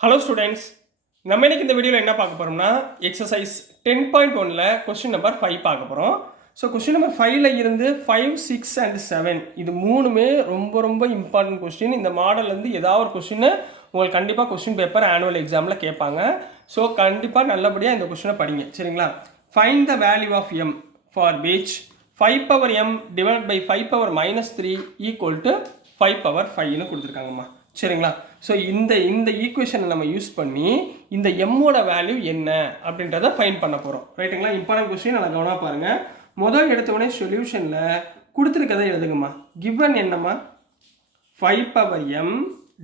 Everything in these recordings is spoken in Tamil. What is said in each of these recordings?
ஹலோ ஸ்டூடெண்ட்ஸ், நம்ம இன்னைக்கு இந்த வீடியோவில் என்ன பார்க்க போகிறோம்னா எக்ஸசைஸ் 10.1ல் கொஸ்டின் நம்பர் 5 பார்க்க போகிறோம். ஸோ கொஸ்டின் நம்பர் 5ல் இருந்து 5, 6 அண்ட் 7 இது மூணுமே ரொம்ப ரொம்ப இம்பார்ட்டன்ட் கொஸ்டின். இந்த மாடல்லேருந்து ஏதாவது ஒரு கொஸ்டின் உங்களுக்கு கண்டிப்பாக கொஸ்டின் பேப்பர் ஆனுவல் எக்ஸாமில் கேட்பாங்க. ஸோ கண்டிப்பாக நல்லபடியாக இந்த கொஸ்டினை படிங்க, சரிங்களா? Find the value of m for which 5 power m divided by 5 power minus 3 equal to 5 power 5ன்னு கொடுத்துருக்காங்கம்மா, சரிங்களா? ஸோ இந்த ஈக்குவேஷனை நம்ம யூஸ் பண்ணி இந்த எம்மோட வேல்யூ என்ன அப்படின்றத ஃபைண்ட் பண்ண போகிறோம், ரைட்டுங்களா? இம்பார்ட்டன்ட் கொஸ்டின் நல்லா கவனமாக பாருங்கள். முதல் எடுத்தவொடனே சொல்யூஷனில் கொடுத்துருக்கதை எழுதுங்கம்மா. கிவன் என்னம்மா? 5 power m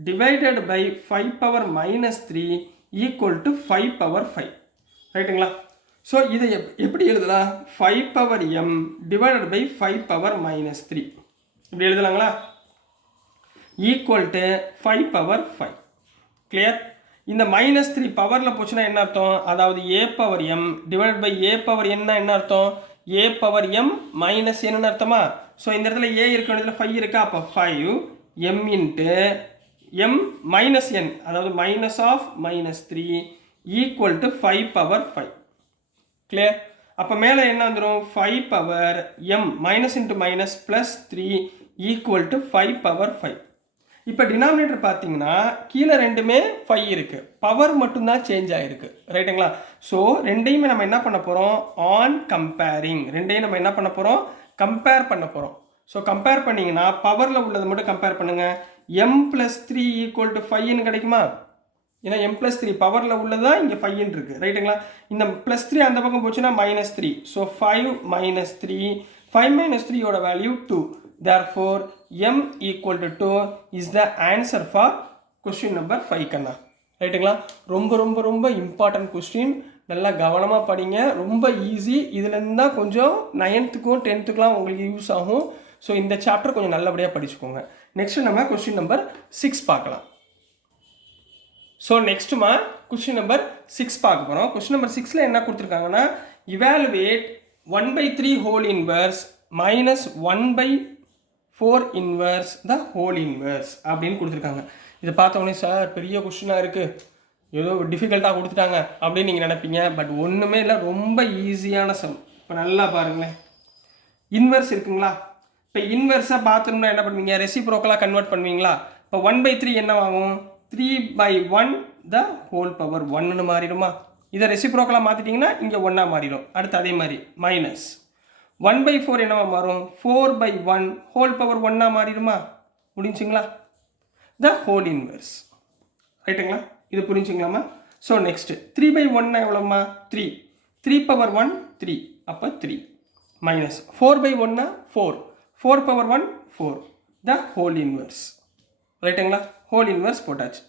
divided by 5 power minus 3 equal to 5 power 5, ரைட்டுங்களா? ஸோ இதை எப்படி எழுதலாம்? 5 power m divided by 5 power minus 3 இப்படி எழுதலாங்களா? Equal to 5 power 5. கிளியர்? இந்த மைனஸ் 3 பவரில் போச்சுன்னா என்ன அர்த்தம்? அதாவது a power m divide by a power என்ன அர்த்தம்? a பவர் m மைனஸ் என்னன்னு அர்த்தமா? ஸோ இந்த இடத்துல a இருக்க இடத்துல 5 இருக்கா? அப்போ 5 m into m minus n, அதாவது minus of minus 3 equal to 5 power 5. Clear? அப்போ மேலே என்ன வந்துடும்? 5 power m minus into minus plus 3 equal to 5 power 5. இப்போ டினாமினேட்டர் பார்த்தீங்கன்னா கீழே ரெண்டுமே 5 இருக்குது, பவர் மட்டும்தான் சேஞ்ச் ஆகிருக்கு, ரைட்டுங்களா? ஸோ ரெண்டையுமே நம்ம என்ன பண்ண போகிறோம்? ஆன் கம்பேரிங் ரெண்டையும் நம்ம என்ன பண்ண போகிறோம்? கம்பேர் பண்ண போகிறோம். ஸோ கம்பேர் பண்ணிங்கன்னா பவரில் உள்ளதை மட்டும் கம்பேர் பண்ணுங்கள். m + 3 ஈக்குவல் டு 5ன்னு கிடைக்குமா? ஏன்னா m + 3 பவரில் உள்ளது தான் இங்கே 5ன்னு இருக்குது, ரைட்டுங்களா? இந்த +3 அந்த பக்கம் போச்சுன்னா -3. ஸோ 5 - 3, 5 - 3யோட value 2. Therefore, m equal to 2 is the answer for question number 5 கண்ணா, ரைட்டுங்களா? ரொம்ப ரொம்ப ரொம்ப இம்பார்ட்டன்ட் கொஸ்டின், நல்லா கவனமாக படிங்க. ரொம்ப ஈஸி. இதுலேருந்து தான் கொஞ்சம் 9th-க்கும் 10th-க்குலாம் உங்களுக்கு யூஸ் ஆகும். ஸோ இந்த சாப்டர் கொஞ்சம் நல்லபடியாக படிச்சுக்கோங்க. நெக்ஸ்ட் நம்ம கொஸ்டின் நம்பர் 6 பார்க்கலாம். ஸோ நெக்ஸ்ட்டுமா கொஸ்டின் நம்பர் 6 பார்க்க போகிறோம். கொஸ்டின் நம்பர் 6ல் என்ன கொடுத்துருக்காங்கன்னா, evaluate 1/3 whole inverse minus 1/4 inverse the whole inverse அப்படின்னு கொடுத்துருக்காங்க. இதை பார்த்தோன்னே சார் பெரிய கொஸ்டினாக இருக்குது, ஏதோ டிஃபிகல்ட்டாக கொடுத்துட்டாங்க அப்படின்னு நீங்கள் நினைப்பீங்க. பட் ஒன்றுமே இல்லை, ரொம்ப ஈஸியான சம். இப்போ நல்லா பாருங்களேன், இன்வர்ஸ் இருக்குங்களா? இப்போ இன்வர்ஸாக பார்த்துட்டோம்னா என்ன பண்ணுவீங்க? ரெசிப்ரோக்கலாக கன்வெர்ட் பண்ணுவீங்களா? இப்போ 1/3 என்ன ஆகும்? 3/1 த ஹோல் பவர் 1ன்னு மாறிடுமா? இதை ரெசிப்ரோக்கலாக மாற்றிட்டிங்கன்னா இங்கே 1ஆக மாறிடும். அடுத்து அதே மாதிரி மைனஸ் 1/4 என்னவா மாறும்? 4/1 ஹோல் பவர் 1ஆக மாறிடுமா? புரிஞ்சுங்களா? த ஹோல் இன்வர்ஸ், ரைட்டுங்களா? இது புரிஞ்சுங்களாமா? ஸோ நெக்ஸ்ட் 3/1 எவ்வளோம்மா? 3. 3 பவர் 1 3, அப்போ 3 minus 4/1 4, 4 power 1 4, the whole inverse, ரைட்டுங்களா? ஹோல் இன்வர்ஸ் போட்டாச்சு.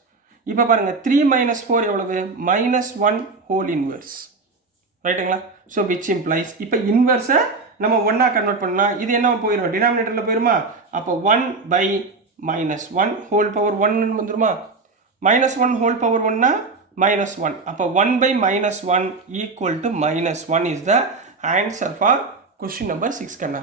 இப்போ பாருங்கள் 3 - 4 எவ்வளவு? -1 ஹோல் இன்வர்ஸ், ரைட்டுங்களா? ஸோ விச் இம்ப்ளைஸ் இப்போ இன்வர்ஸை நம்ம 1ஆக கன்வெர்ட் பண்ணால் இது என்ன போயிடும்? டினாமினேட்டரில் போயிடுமா? அப்போ 1/-1 ஹோல் பவர் 1 வந்துடுமா? -1 ஹோல் பவர் 1னா -1. அப்போ 1/-1 equal to -1 is the answer for question number 6 கண்ணா.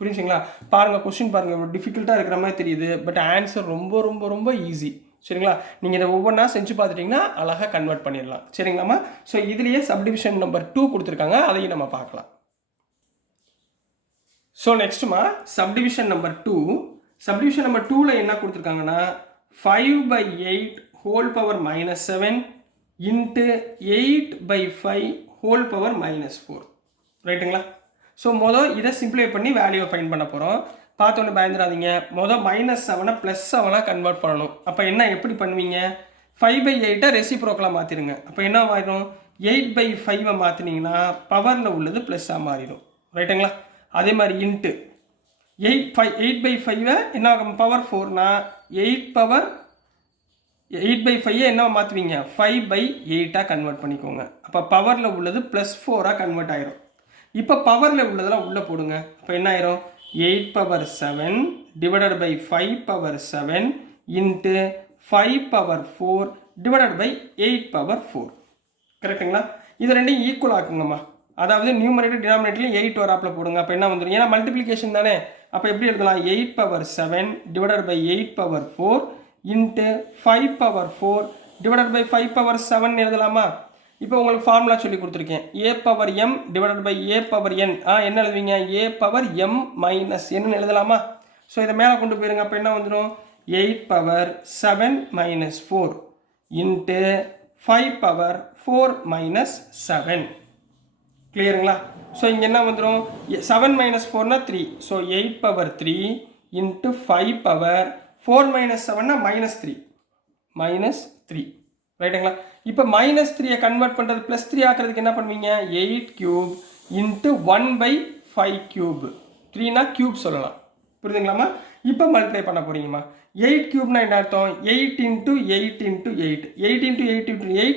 புரிஞ்சுங்களா? பாருங்கள், கொஸ்டின் பாருங்கள், டிஃபிகல்ட்டாக இருக்கிற மாதிரி தெரியுது, பட் ஆன்சர் ரொம்ப ரொம்ப ரொம்ப ஈஸி, சரிங்களா? நீங்கள் இதை ஒவ்வொன்றா செஞ்சு பார்த்துட்டிங்கன்னா அழகாக கன்வெர்ட் பண்ணிடலாம், சரிங்களாம்மா? ஸோ இதுலேயே சப்டிவிஷன் நம்பர் 2 கொடுத்துருக்காங்க, அதையும் நம்ம பார்க்கலாம். ஸோ நெக்ஸ்ட்டுமா சப்டிவிஷன் நம்பர் 2. சப்டிவிஷன் நம்பர் 2ல் என்ன கொடுத்துருக்காங்கன்னா 5/8 whole power -7 into 8/5 whole power -4, ரைட்டுங்களா? ஸோ இதை சிம்பிளிஃபை பண்ணி வேல்யூவை ஃபைண்ட் பண்ண போகிறோம். பார்த்தோன்னே பயந்துடாதீங்க. -7 +7 கன்வெர்ட் பண்ணணும். அப்போ என்ன எப்படி பண்ணுவீங்க? 5/8 ரெசிப்ரோக்கலாக மாற்றிடுங்க. அப்போ என்ன மாறிடும்? 8/5 மாற்றினீங்கன்னா பவரில் உள்ளது ப்ளஸ்ஸாக மாறிடும், ரைட்டுங்களா? அதே மாதிரி இன்ட்டு 8/5 என்ன ஆகும்? பவர் 4னா 8/5 என்ன மாற்றுவீங்க? 5/8 கன்வெர்ட் பண்ணிக்கோங்க. அப்போ பவரில் உள்ளது +4 கன்வெர்ட் ஆயிரும். இப்போ பவரில் உள்ளதெல்லாம் உள்ளே போடுங்க. அப்போ என்ன ஆயிரும்? 8/7 divided by 5/7 into 5/4 divided by 8/4, கரெக்டுங்களா? இது ரெண்டையும் ஈக்குவல் ஆக்குங்கம்மா. அதாவது நியூமரேட்டர் டினாமினேட்டர்லையும் 8 வராப்பில் போடுங்க. அப்போ என்ன வந்துடும்? ஏன்னா மல்டிப்ளிகேஷன் தானே. அப்போ எப்படி எழுதலாம்? 8/7 divided by 8/4 into 5/4 divided by 5 power 7 எழுதலாமா? இப்போ உங்களுக்கு ஃபார்முலா சொல்லி கொடுத்துருக்கேன். a power m divided by a power n. என்ன எழுதுவீங்க? a power m minus n எழுதலாமா? ஸோ இதை மேலே கொண்டு போயிருங்க. அப்போ என்ன வந்துடும்? 8 power 7 minus 4 into 5 power 4 minus 7. கிளியருங்களா? ஸோ இங்கே என்ன வந்துடும்? 7 மைனஸ் 4னா 3. So 8 power 3 into 5 power 4 minus 7னா மைனஸ் 3 ரைட்டுங்களா? இப்போ மைனஸ் 3யை கன்வெர்ட் பண்ணுறது ப்ளஸ் 3 ஆக்கிறதுக்கு என்ன பண்ணுவீங்க? 8 கியூப் இன்ட்டு 1 பை 5 கியூப். 3னா கியூப் சொல்லலாம். புரியுதுங்களாமா? இப்போ மல்டிப்ளை பண்ண போறீங்கம்மா. 8 கியூப்னா என்ன அர்த்தம்? 8 into 8 into 8. 8 into 8 into 8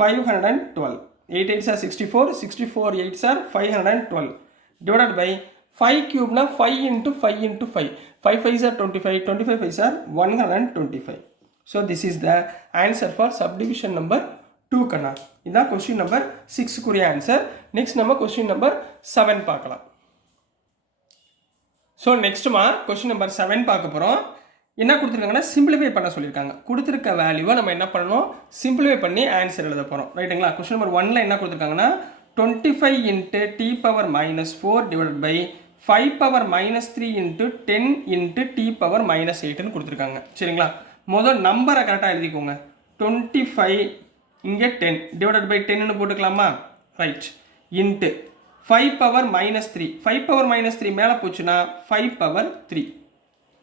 512. 8 8s are 64. 64 8s are 512. Divided by 5 cube na 5 into 5 into 5. 5 5s are 25. 25 5s are 125. So this is the answer for subdivision number 2 kanna. This question number 6 kuria answer. Next நம்ம question number 7 பார்க்கலாம். So next question number 7 பார்க்க போறோம். என்ன கொடுத்துருக்காங்கன்னா சிம்பிளிஃபை பண்ண சொல்லியிருக்காங்க. கொடுத்துருக்க வேல்யூவை நம்ம என்ன பண்ணணும்? சிம்பிளிஃபை பண்ணி ஆன்சர் எழுத போகிறோம். ரைட்டுங்களா? கொஸ்டின் நம்பர் 1ல் என்ன கொடுத்துருக்காங்கன்னா 25 into d power minus 4 divide by 5 power minus 3 into 10 into d power minus 8ன்னு கொடுத்துருக்காங்க. சரிங்களா? முதல் நம்பரை கரெக்டாக எழுதிக்கோங்க. 25 இங்கே 10 டிவைட் பை 10ன்னு போட்டுக்கலாமா? Right. Into 5 power minus 3. 5 power minus 3 மேலே போச்சுன்னா 5 பவர் 3.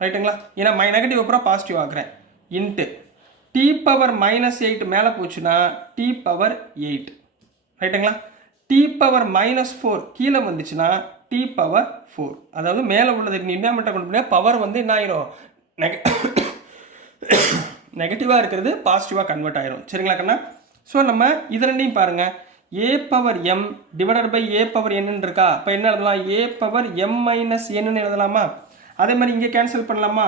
ரைட்டுங்களா? ஏன்னா நெகட்டிவ் அப்புறம் பாசிட்டிவ் ஆக்குறேன். இன்ட்டு டி பவர் மைனஸ் 8 மேலே போச்சுன்னா டி பவர் 8. ரைட்டுங்களா? டி பவர் மைனஸ் 4 கீழே வந்துச்சுன்னா டி பவர் 4. அதாவது மேலே உள்ளது டினாமினேட்டர் கொண்டு போனால் பவர் வந்து என்ன ஆயிரும்? நெகட்டிவாக இருக்கிறது பாசிட்டிவாக கன்வெர்ட் ஆயிரும். சரிங்களா கண்ணா? ஸோ நம்ம இது ரெண்டையும் பாருங்கள். A power m divided by a power என்னன்னு இருக்கா? இப்போ என்ன எழுதலாம்? ஏ பவர் எம் மைனஸ் என்னன்னு எழுதலாமா? அதே மாதிரி இங்கே கேன்சல் பண்ணலாமா?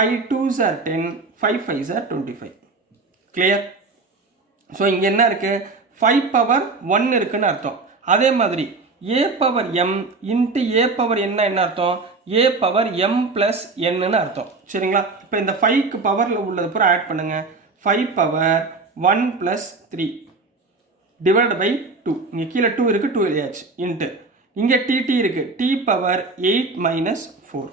5 2s are 10, 5 5s are 25. Clear? So இங்கே என்ன இருக்குது? 5 பவர் 1 இருக்குன்னு அர்த்தம். அதே மாதிரி ஏ power M into a power என்ன அர்த்தம்? ஏ பவர் எம் ப்ளஸ் என்னன்னு அர்த்தம். சரிங்களா? இப்போ இந்த 5க்கு பவரில் உள்ளது பூரா ஆட் பண்ணுங்க. 5 பவர் 1 ப்ளஸ் 3 டிவைட் பை 2. இங்கே கீழே 2 இருக்குது, 2 எழுதியாச்சு. இன்ட்டு இங்கே டி இருக்குது, டி பவர் 8 மைனஸ் 4.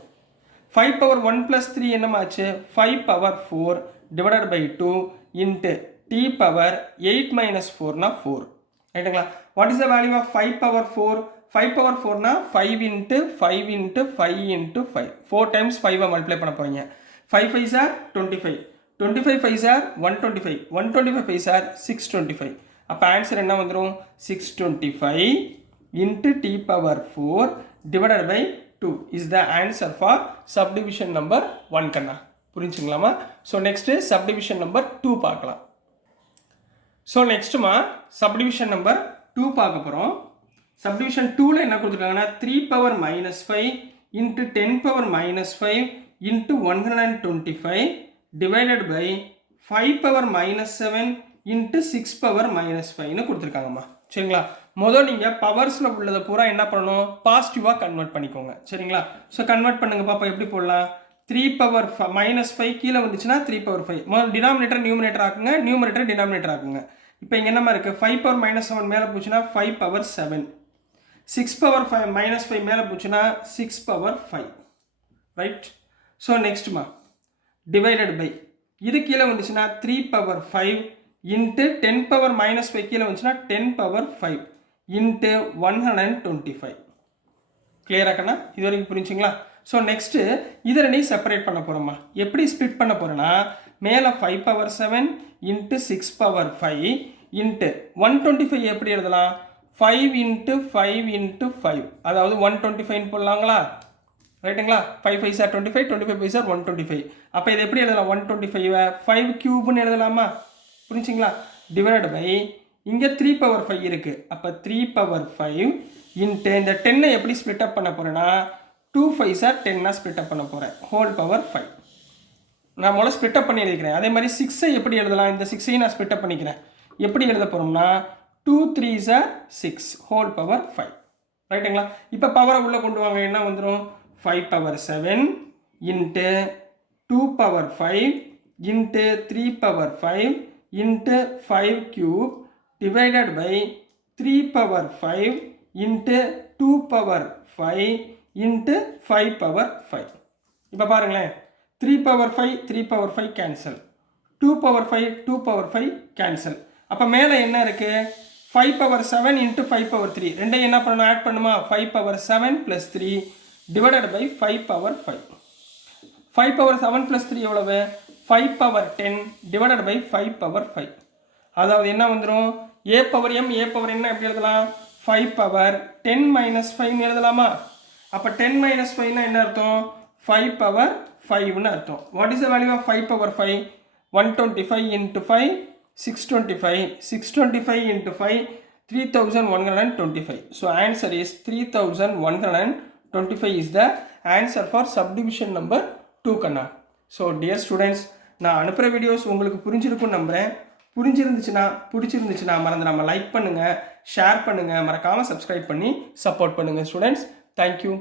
5 பவர் 1 plus 3 என்னமாச்சு? 5 power 4 divided by 2 into t பவர் 8 minus 4 na 4. ரைட்டுங்களா? What is the value of 5 power 4? 5 power 4 na 5 into 5 into 5 into 5. 4 times 5 multiply பண்ண போறீங்க. 5 5s are 25. 25 5s are 125. 125 5s are 625. அப்போ ஆன்சர் என்ன வந்துடும்? 625 into t power 4 divided by 2 is the answer for subdivision number 1 கண்ணா. புரிஞ்சுங்களாமா? ஸோ நெக்ஸ்ட்டு subdivision number 2 பார்க்கலாம். ஸோ நெக்ஸ்ட்டுமா subdivision number 2 பார்க்க போகிறோம். subdivision 2ல் என்ன கொடுத்துருக்காங்கன்னா 3 power minus 5 into 10 power minus 5 into 125 divided by 5 power minus 7 into 6 power minus 5ன்னு கொடுத்துருக்காங்கம்மா. சரிங்களா? முதல் நீங்கள் பவர்ஸில் உள்ளதை பூரா என்ன பண்ணணும்? பாசிட்டிவாக கன்வெர்ட் பண்ணிக்கோங்க. சரிங்களா? ஸோ கன்வெர்ட் பண்ணுங்க பாப்பா. எப்படி போடலாம்? 3 பவர் மைனஸ் 5 கீழே வந்துச்சுன்னா 3 பவர் 5. முதல் டினாமினேட்டர் நியூமினேட்டர் ஆக்குங்க, நியூமினேட்டர் டினாமினேட்டர் ஆக்குங்க. இப்போ இங்கே என்னமா இருக்குது? 5 பவர் மைனஸ் 7 மேலே போச்சுன்னா 5 பவர் 7. 6 பவர் 5 மைனஸ் 5 மேலே போச்சுன்னா 6 பவர் 5. ரைட்? ஸோ நெக்ஸ்ட்மா டிவைடட் பை இது கீழே வந்துச்சுன்னா 3 பவர் 5 இன்ட்டு 10 பவர் மைனஸ் 5 கீழே வந்துச்சுன்னா 10 பவர் 5 இன்ட்டு 125. கிளியரா கண்ணா? இது வரைக்கும் புரிஞ்சுங்களா? ஸோ நெக்ஸ்ட்டு இதை ரெண்டையும் செப்பரேட் பண்ண போகிறோம்மா. எப்படி ஸ்ப்ளிட் பண்ண போகிறோன்னா மேலே 5 பவர் 7 இன்ட்டு 6 பவர் 5 இன்ட்டு 125 எப்படி எழுதலாம்? 5 இன்ட்டு 5 இன்ட்டு 5, அதாவது 125 போடலாங்களா? ரைட்டுங்களா? 5 5s are 25, 25 5s are 125. அப்போ இதை எப்படி எழுதலாம்? 125 5 கியூப்னு எழுதலாமா? புரிஞ்சுங்களா? டிவைட் பை இங்கே 3 பவர் 5 இருக்குது. அப்போ 3 பவர் 5 இன்ட்டு இந்த 10ஐ எப்படி ஸ்ப்ளிட் அப் பண்ண போகிறேன்னா 2 5s are 10 ஸ்ப்ளிட் அப் பண்ண போகிறேன். ஹோல் பவர் 5 நான் முதல்ல ஸ்ப்ளிட் அப் பண்ணி எழுதிக்கிறேன். அதே மாதிரி 6ஐ எப்படி எழுதலாம்? இந்த 6ஐயும் நான் ஸ்ப்ளிட் அப் பண்ணிக்கிறேன். எப்படி எழுத போகிறோம்னா 2 3s are 6 ஹோல் பவர் 5. ரைட்டுங்களா? இப்போ பவரை உள்ளே கொண்டு வாங்க. என்ன வந்துடும்? 5 power 7 into 2 power 5 into 3 power 5 into 5 cube divided by 3 power 5 into 2 power 5 into 5 power 5. இப்போ பாருங்களேன், 3 power 5 3 power 5 cancel, 2 power 5 2 power 5 cancel. அப்போ மேலே என்ன இருக்குது? 5 power 7 into 5 power 3 ரெண்டையும் என்ன பண்ணணும்? ஆட் பண்ணுமா? 5 power 7 plus 3 divided by 5 power 5. 5 power 7 plus 3 எவ்வளவு? 5 power 10 divided by 5 power 5. அதாவது என்ன வந்துடும்? a power m a power n எப்படி எழுதலாம்? 5 power 10 minus 5 எழுதலாமா? அப்போ 10 minus 5 என்ன அர்த்தம்? 5 power 5 அர்த்தம். What is the value of 5 power 5? 125 into 5 625. 625 into 5 3125. So answer is 3125 is the answer for subdivision number 2 கண்ணா. ஸோ டியர் ஸ்டூடெண்ட்ஸ், நான் அனுப்புகிற வீடியோஸ் உங்களுக்கு புரிஞ்சிருக்கும்னு நம்புகிறேன். பிடிச்சிருந்துச்சுன்னா மறந்துடாமல் லைக் பண்ணுங்கள், ஷேர் பண்ணுங்கள், மறக்காமல் சப்ஸ்கிரைப் பண்ணி சப்போர்ட் பண்ணுங்கள் ஸ்டூடெண்ட்ஸ். தேங்க்யூ.